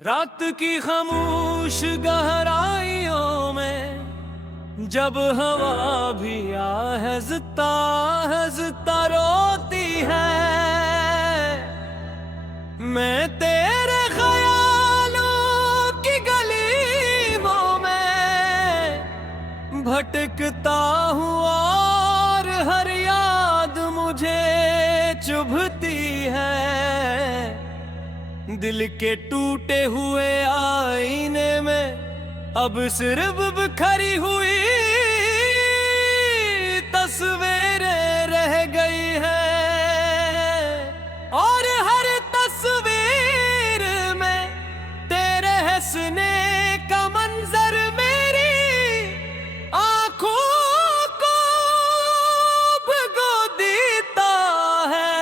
रात की खामोश गहराइयों में जब हवा भी आहज़ता आहज़ता रोती है, मैं तेरे ख्यालों की गलियों में भटकता हूँ और हर याद मुझे चुभती है। दिल के टूटे हुए आईने में अब सिर्फ बिखरी हुई तस्वीरें रह गई हैं, और हर तस्वीर में तेरे हंसने का मंजर मेरी आंखों को भिगो देता है।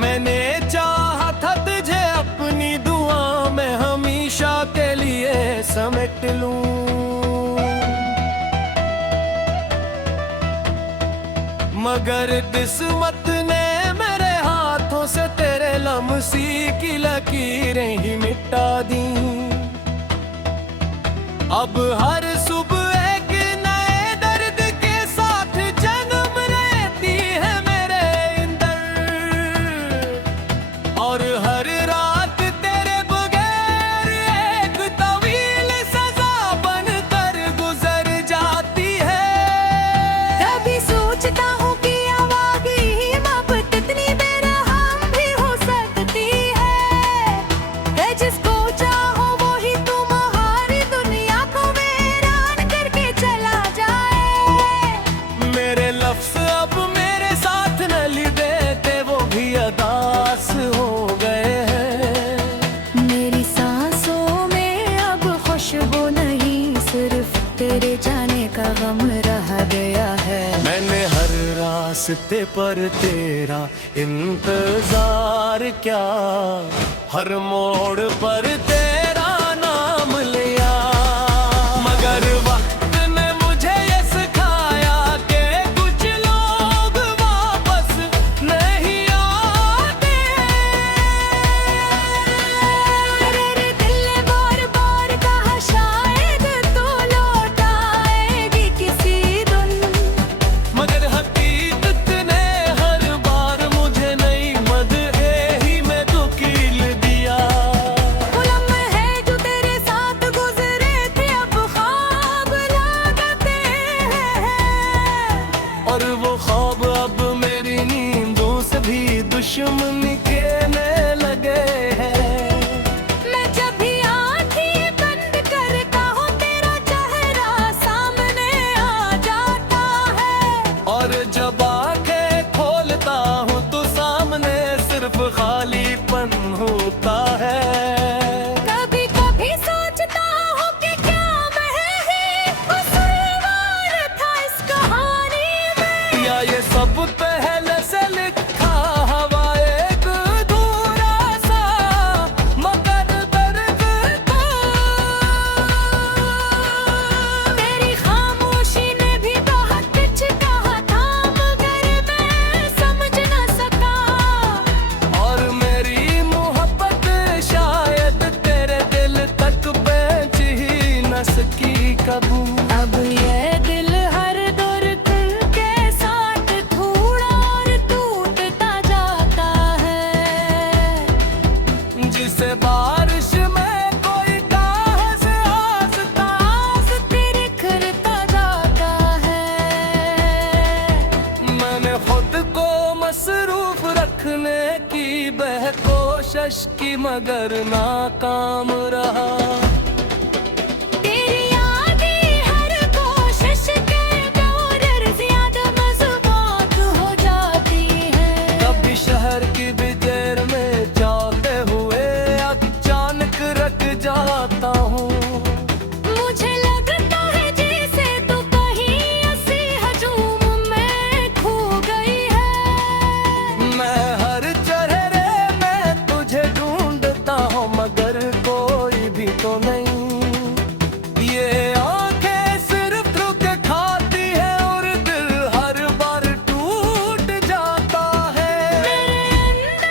मैंने चाहा था तुझे अपनी दुआ में हमेशा के लिए समेट लूं, मगर किस्मत ने मेरे हाथों से तेरे लम्सी की लकीरें ही मिटा दी। अब हर सुबह एक नए दर्द के साथ जन्म रहती है मेरे अंदर, और हर रात तेरे बगैर एक तवील सजा बनकर गुजर जाती है। कभी सोचता हूँ कि आवाज़ ही मोहब्बत इतनी बेरहम भी हो सकती है जिसको चाहो वो ही तुम्हारी दुनिया को वीरान करके चला जाए। मेरे लफ्ज़ अब मेरे साथ न लिबेते वो भी अदास हो गए हैं। मेरी सांसों में अब खुशबू नहीं, सिर्फ तेरे जाने का गम रह गया है। मैंने हर रास्ते पर तेरा इंतजार क्या, हर मोड़ पर तेरा नाम लिया, मगर वक्त ने मुझे ये सिखाया कि कुछ लोग वापस नहीं आते। मेरे दिल ने बार बार कहा शायद तू लौट आएगी किसी दिन, मगर हकीकत ने हर बार मुझे नई मदहे ही में दुकील दिया। वो लम्हे जो तेरे साथ गुजरे थे अब ख्वाब लगते हैं, और वो ख्वाब अब मेरी नींदों से भी दुश्मनी खेलने लगे हैं। मैं जब भी आँखें बंद करता हूँ तेरा चेहरा सामने आ जाता है, और जब आंखें खोलता हूँ तो सामने सिर्फ खालीपन होता है। कभी कभी सोचता हूँ कि क्या मैं ही कसूरवार था इस कहानी में, या ये सब पहले से लिखा हवा एक अधूरा सा मगर दर्द था। तेरी खामोशी ने भी बहुत कुछ कहा था मगर मैं समझ न सका। और मेरी मोहब्बत शायद तेरे दिल तक पहुंच ही न सकी कबू। अब ये दिल हर दौर के साथ थोड़ा और टूटता जाता है, जिसे बारिश में कोई काहे से आस्ता आस्ते बिखरता जाता है। मैंने खुद को मसरूफ रखने की कोशिश की मगर नाकाम रहा। तेरी यादें हर कोशिश के दौर ज्यादा मजबूत हो जाती है। कभी शहर की भी देर में जाते हुए अचानक रख जाता हूँ। मुझे लगता है जैसे तू कहीं ऐसी हजूम में खो गई है। मैं हर चेहरे में तुझे ढूंढता हूँ मगर कोई भी तो नहीं। ये आंखें सिर्फ रुक खाती है और दिल हर बार टूट जाता है। मेरे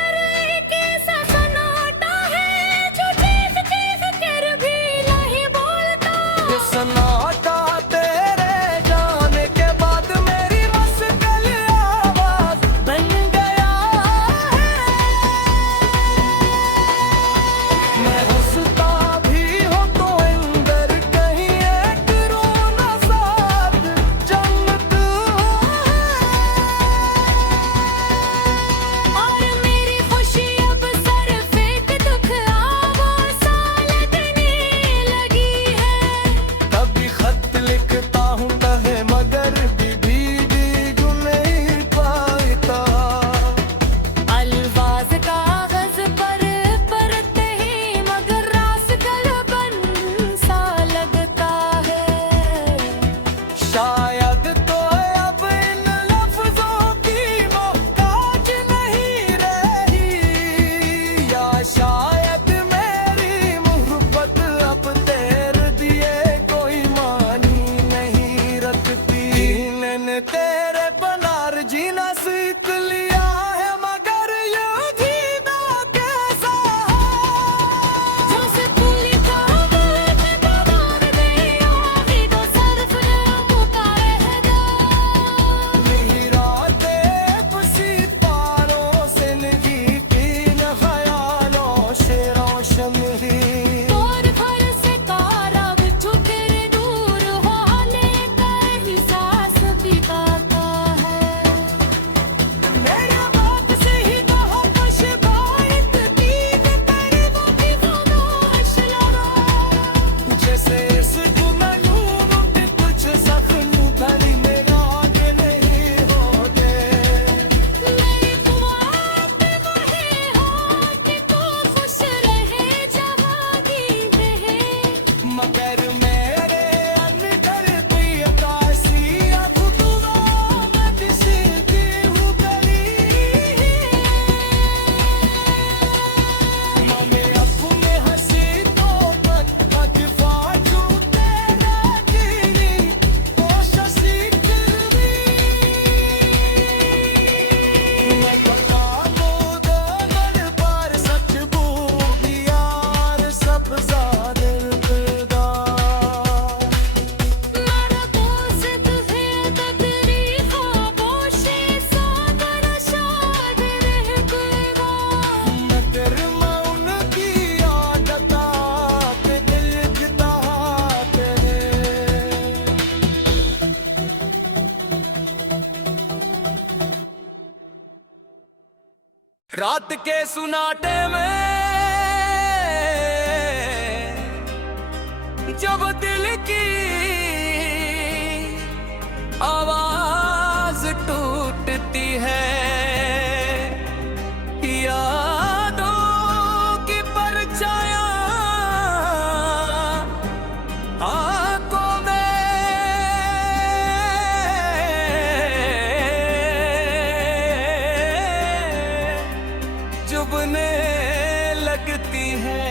रात के सुनाटे में जब दिल की आवाज टूटती है, यादों की परछाया आंखों में चुभने लगती है।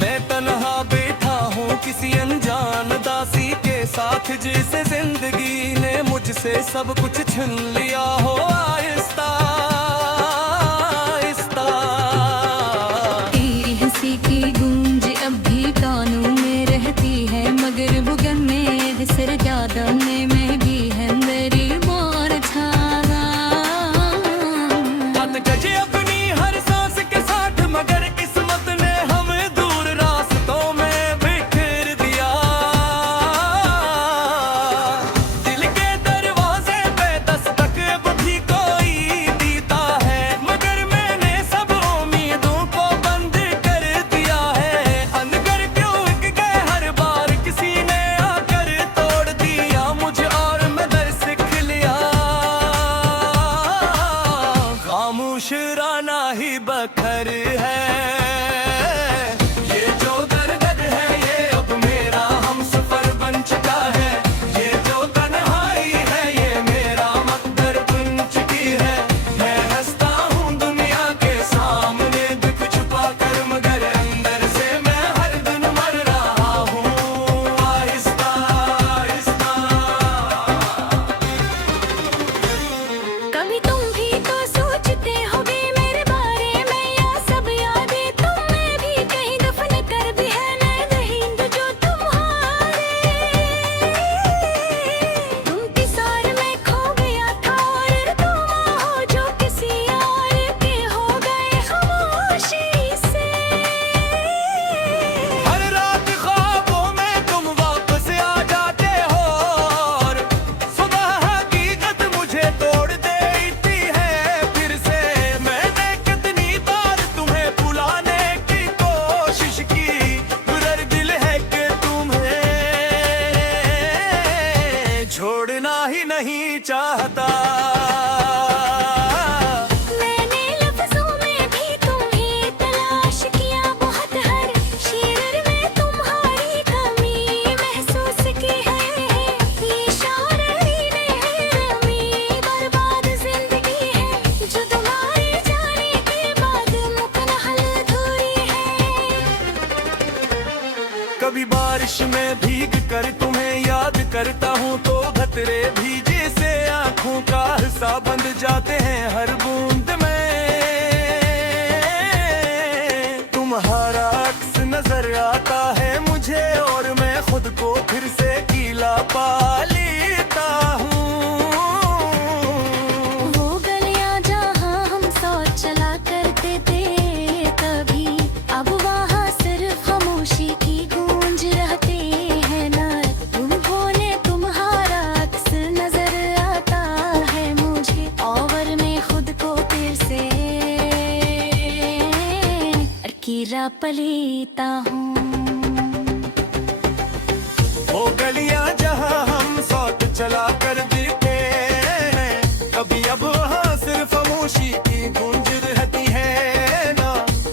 मैं तन्हा बैठा हूँ किसी अनजान दासी के साथ, जिसे जिंदगी ने मुझसे सब कुछ छीन लिया हो आहिस्ता आहिस्ता। तेरी हंसी की गूंज अब भी कानों में रहती है, मगर बुगन में सिर जादने में भी है मेरी मोर छाना। बात गजे अपनी हर सांस के साथ, मगर किस्मत ने हमें दूर रास्तों में बिखेर दिया। दिल के दरवाजे पे दस्तक अब भी कोई देता है, मगर मैंने सब उम्मीदों को बंद कर दिया है। अंधकार क्यों उग गए हर बार, किसी ने आकर तोड़ दिया मुझे और मैं दर सीख लिया। खामोश राना ही बखर है, ये जो दर्द है ये अब मेरा हम सफर बन चुका है। ये जो तन्हाई है ये मेरा मकदर बन चुकी है। मैं हंसता हूँ दुनिया के सामने दुख छुपा कर, मगर अंदर से मैं हर दिन मर रहा हूँ आहिस्ता आहिस्ता। कभी तुम भी तो सोचते होगे मेरे बारे में, या सब यादें तुमने भी कहीं दफन कर दी है नैन हिंद जो तुम्हारे। तुम तिसार में खो गया था और तुम हो जो किसी और के हो गए खामोशी से। हर रात ख्वाबों में तुम वापस आ जाते हो, और सुबह हकीकत मुझे तोड़ देती है फिर से। मैंने कितनी बार तुम्हें भुलाने की कोशिश की, मगर दिल है कि तुम्हें छोड़ना ही नहीं चाहता। मैंने लफ्जों में भी तुम्हें तलाश किया बहुत, हर शेर में तुम्हारी कमी महसूस की है। ये शायरी नहीं रमी बर्बाद जिंदगी है, जो तुम्हारे जाने के बाद मुकम्मल अधूरी है। कभी बारिश में भीग कर तुम्हें याद करता हूँ तो खतरे भीजे से आंखों का हिस्सा बंद जाते हैं हर बूंद में। तुम्हारा अक्स नजर आता है मुझे और मैं खुद को फिर से गीला पा लेता हूँ। वो गलियां जहाँ हम सोच चला करते थे कभी, अब वहाँ सिर्फ खामोशी की गूंज रहती है ना। तुम बोले तुम्हारा अक्स नजर आता है मुझे, और मैं खुद को फिर से कीरा पलीता हूँ। वो गलियां जहाँ हम सौत चला कर देते हैं, कभी अब वहाँ सिर्फ खामोशी की गूंज रहती है ना।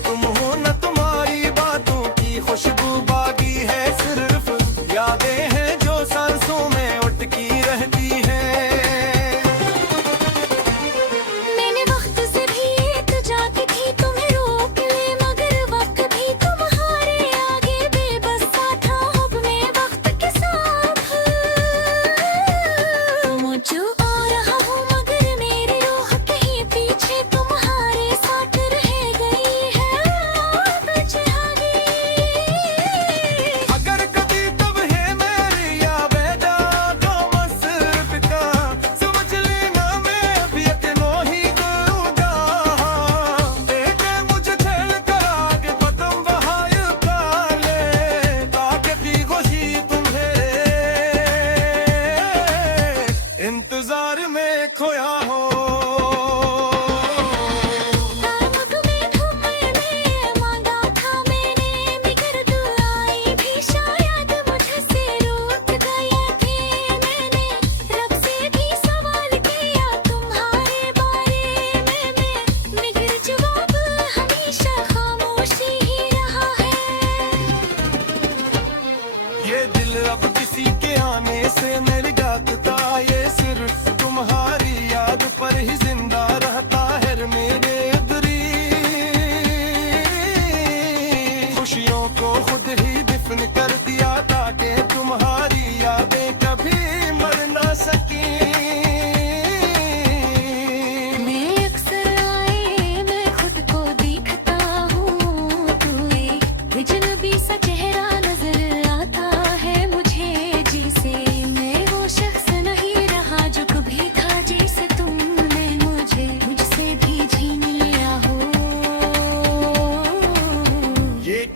तुम हो न तुम्हारी बातों की खुशबू बागी है, सिर्फ यादें हैं जो सांसों में उठकी रहती है। मैंने वक्त से भी इल्तिजा की थी तुम्हें रोक ले, मगर वक्त भी तुम्हारे आगे बेबस सा था। अब मैं वक्त के साथ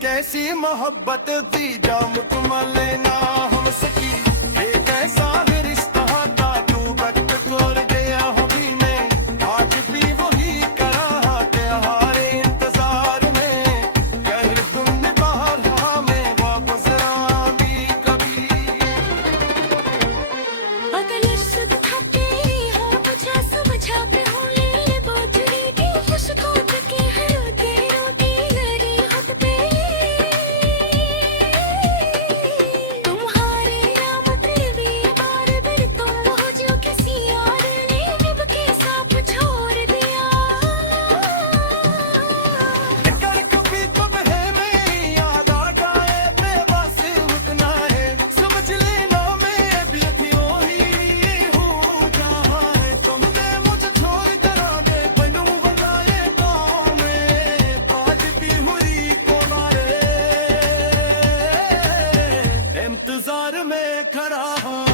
कैसी मोहब्बत दी जाम तुम लेना हम सकी ये कैसा है रिश्ता था तू बट तोड़ गया हो भी मैं आज भी वही करा तुम्हारे इंतजार में कर तुमने बाहर हमें वापस आऊंगी कभी अगर सब थके हो मुझे समझा के हो ले बोझी की खुशको थके है रोटी रोटी गरी हट पे तुम्हारे नाम पे भी बार बार तुम हो जो किसी और ने निभ के साथ छोड़ दिया कर कभी तो है मेरी याद आ जाए बेबस उठना है समझ लेना मैं भी थी वही हूँ जहाँ है तुमने मुझे छोड़ कर आगे बनू बनाए गाँव में आज भी हुई कोनारे इंतजार में खड़ा हूँ